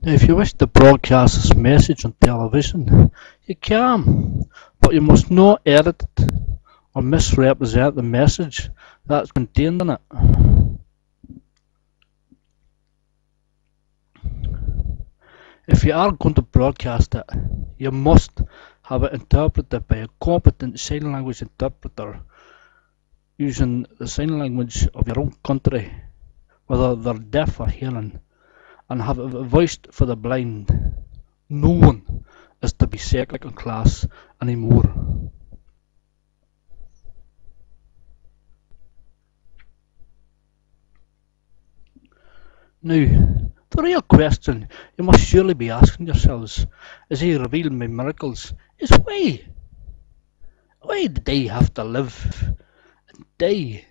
Now, if you wish to broadcast this message on television, you can, but you must not edit it or misrepresent the message that's contained in it. If you are going to broadcast it, you must have it interpreted by a competent sign language interpreter using the sign language of your own country, whether they're deaf or hearing, and have it voiced for the blind. No one is to be second class anymore. Now, the real question you must surely be asking yourselves as he revealed my miracles is why? Why did I have to live and die?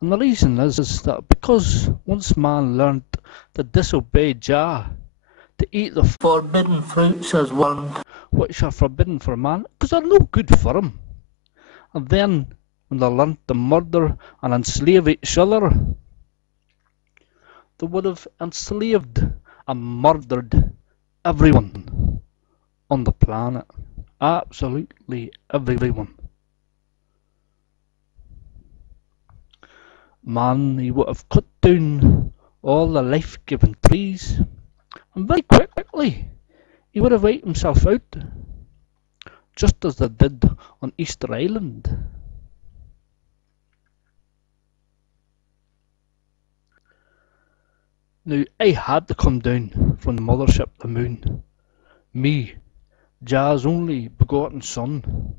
And the reason is that because once man learned to disobey Jah, to eat the forbidden fruits as one, which are forbidden for man, because they're no good for him. And then, when they learned to murder and enslave each other, they would have enslaved and murdered everyone on the planet. Absolutely everyone. Man, he would have cut down all the life-giving trees, and very quickly he would have wiped himself out, just as they did on Easter Island. Now, I had to come down from the mothership, the moon, me, Jah's only begotten son,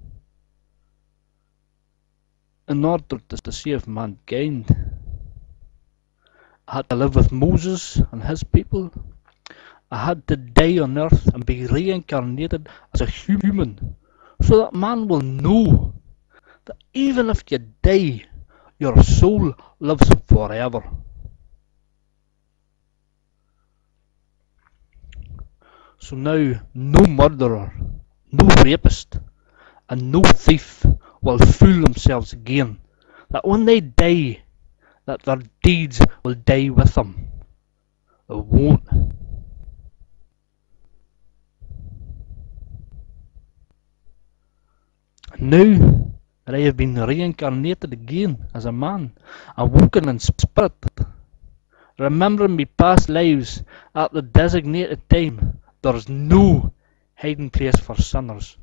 in order to save mankind. I had to live with Moses and his people. I had to die on earth and be reincarnated as a human, so that man will know that even if you die, your soul lives forever. So now, no murderer, no rapist, and no thief will fool themselves again that when they die, that their deeds will die with them. They won't. Now that I have been reincarnated again as a man, awoken in spirit, remembering my past lives at the designated time, there is no hiding place for sinners,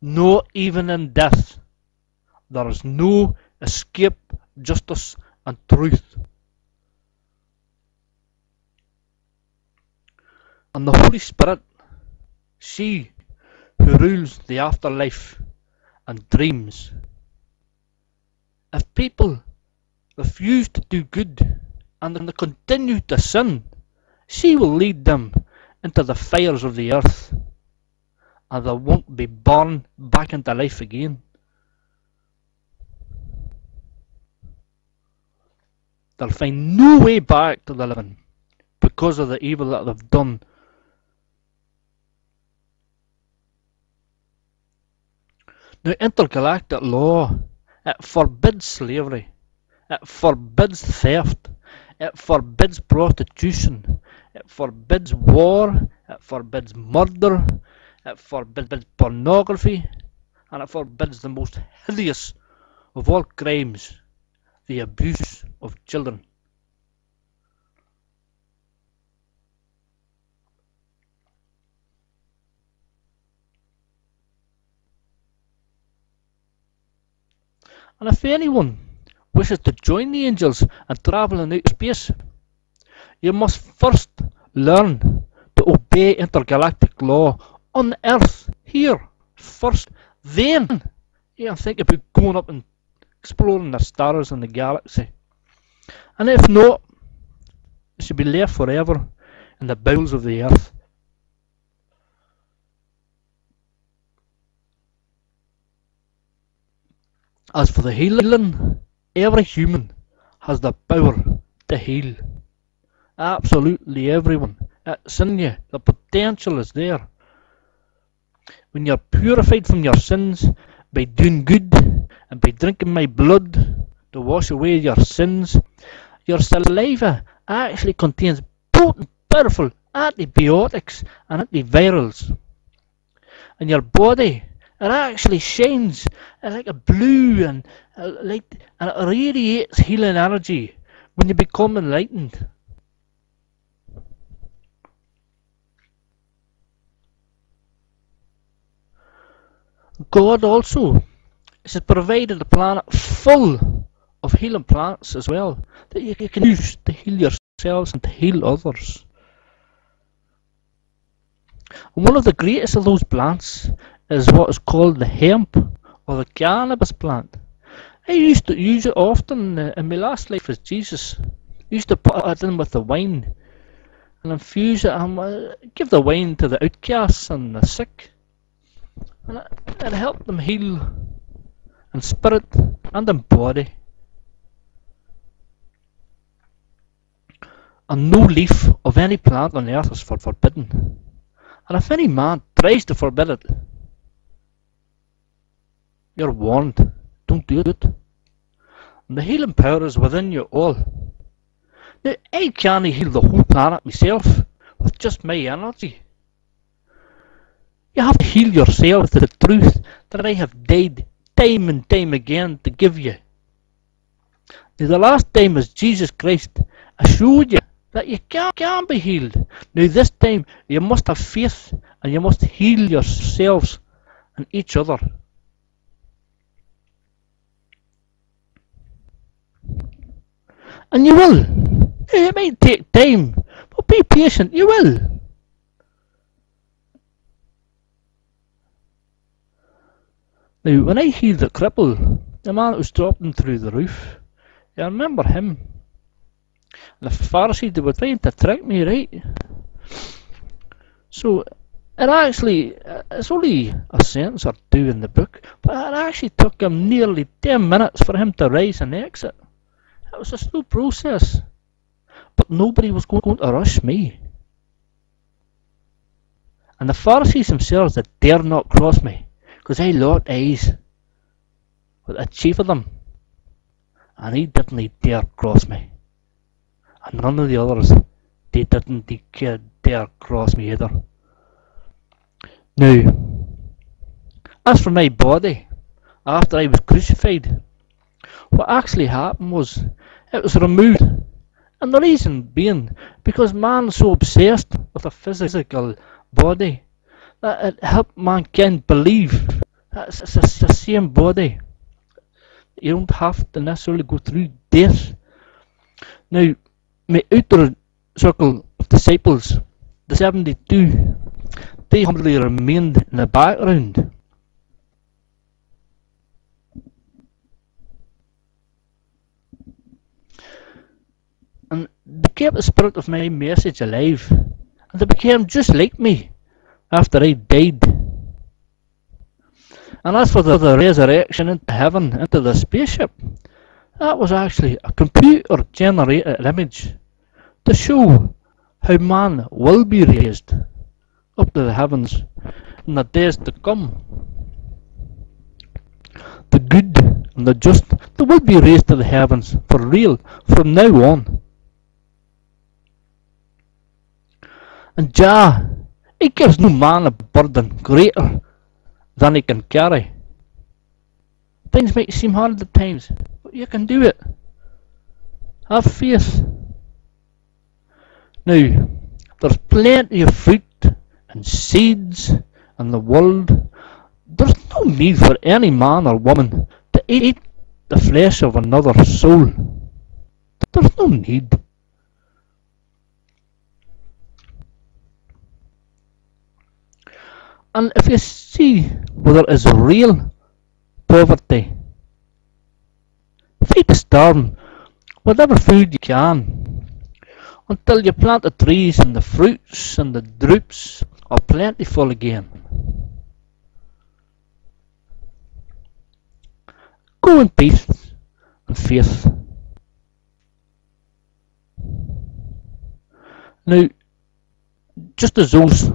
not even in death. There is no escape, justice, and truth. And the Holy Spirit, she who rules the afterlife and dreams. If people refuse to do good and they continue to sin, she will lead them into the fires of the earth, and they won't be born back into life again. They'll find no way back to the living because of the evil that they've done. Now, intergalactic law, it forbids slavery, it forbids theft, it forbids prostitution, it forbids war, it forbids murder, it forbids pornography, and it forbids the most hideous of all crimes, the abuse of children. And if anyone wishes to join the angels and travel in outer space, you must first learn to obey intergalactic law on Earth, here, first. Then you can think about going up and exploring the stars and the galaxy. And if not, you should be left forever in the bowels of the earth. As for the healing, every human has the power to heal. Absolutely everyone. It's in you. The potential is there. When you're purified from your sins by doing good and by drinking my blood to wash away your sins, Your saliva actually contains potent, powerful antibiotics and antivirals. And your body, it actually shines like a blue and and it radiates healing energy when you become enlightened. God also has provided a planet full of healing plants as well that you can use to heal yourselves and to heal others. And one of the greatest of those plants is what is called the hemp or the cannabis plant. I used to use it often in my last life as Jesus. I used to put it in with the wine and infuse it and give the wine to the outcasts and the sick. And it helped them heal in spirit and in body. And no leaf of any plant on earth is forbidden. And if any man tries to forbid it, you're warned. Don't do it. And the healing power is within you all. Now, I can't heal the whole planet myself with just my energy. You have to heal yourself with the truth that I have died time and time again to give you. Now, the last time was Jesus Christ. I showed you that you can be healed. Now this time you must have faith and you must heal yourselves and each other. And you will. It might take time, but be patient, you will. Now when I healed the cripple, the man that was dropping through the roof, I remember him. The Pharisees, they were trying to trick me, right? So it actually, it's only a sentence or two in the book, but it actually took him nearly 10 minutes for him to rise and exit. It was a slow process, but nobody was going to rush me. And the Pharisees themselves, they dare not cross me, because I locked eyes with the chief of them, and he didn't dare cross me. And none of the others, they didn't dare cross me either. Now, as for my body, after I was crucified, what actually happened was, it was removed. And the reason being, because man's so obsessed with a physical body, that it helped mankind believe that it's the same body. You don't have to necessarily go through death. Now, my outer circle of disciples, the 72, they humbly remained in the background. And they kept the spirit of my message alive, and they became just like me after I died. And as for the resurrection into heaven, into the spaceship, that was actually a computer-generated image to show how man will be raised up to the heavens in the days to come. The good and the just, they will be raised to the heavens for real from now on. And Jah, he gives no man a burden greater than he can carry. Things might seem hard at times, but you can do it. Have faith. Now, there's plenty of fruit and seeds in the world. There's no need for any man or woman to eat the flesh of another soul. There's no need. And if you see where there is real poverty, feed the starving whatever food you can, until you plant the trees and the fruits and the drupes are plentiful again. Go in peace and faith. Now, just as those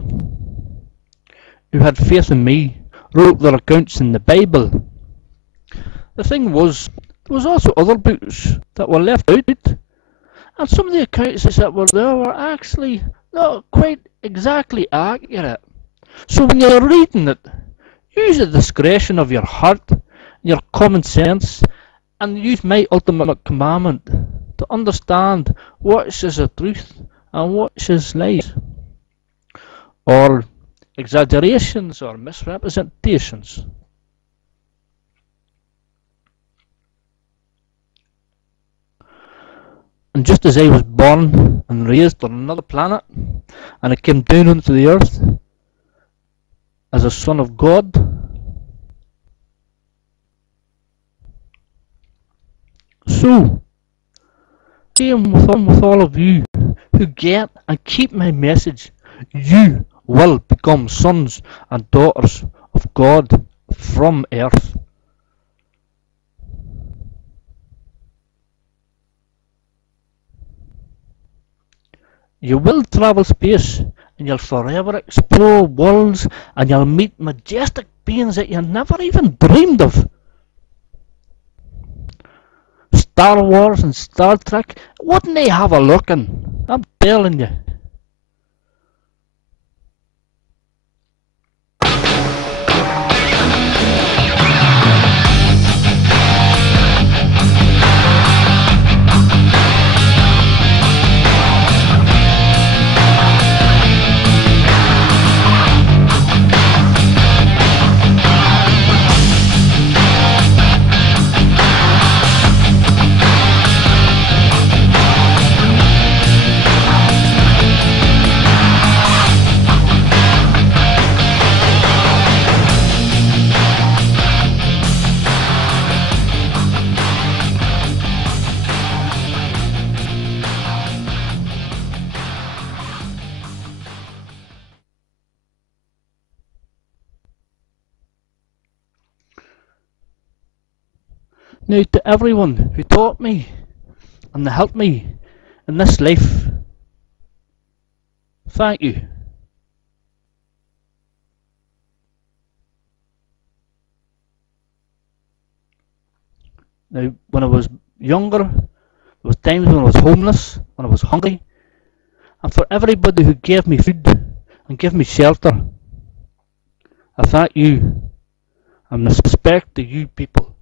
who had faith in me wrote their accounts in the Bible, the thing was, there was also other books that were left out, And some of the accounts that were there were actually not quite exactly accurate. So when you're reading it, use the discretion of your heart, your common sense, and use my ultimate commandment to understand what is the truth and what is lies, or exaggerations or misrepresentations. And just as I was born and raised on another planet, and I came down onto the earth as a son of God, so I am with all of you who get and keep my message. You will become sons and daughters of God from earth. You will travel space, and you'll forever explore worlds, and you'll meet majestic beings that you never even dreamed of. Star Wars and Star Trek, wouldn't they have a looking? I'm telling you. Now, to everyone who taught me and helped me in this life, thank you. Now, when I was younger, there was times when I was homeless, when I was hungry, and for everybody who gave me food and gave me shelter, I thank you and respect to you people.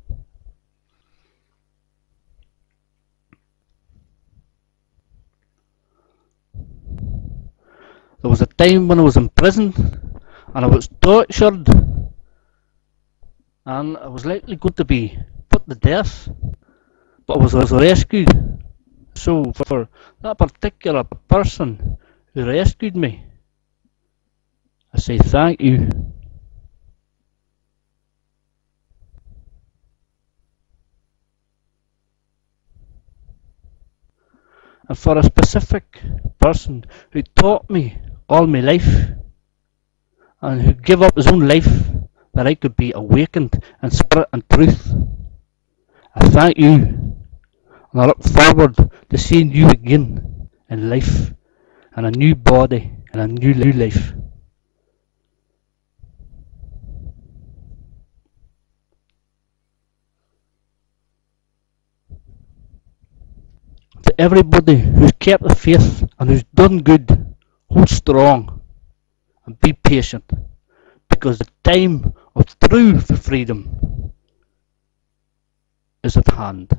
There was a time when I was in prison and I was tortured and I was likely going to be put to death, but I was rescued. So for that particular person who rescued me, I say thank you. And for a specific person who taught me all my life and who gave up his own life that I could be awakened in spirit and truth, I thank you, and I look forward to seeing you again in life, and a new body, and a new life. To everybody who's kept the faith and who's done good, hold strong and be patient, because the time of true freedom is at hand.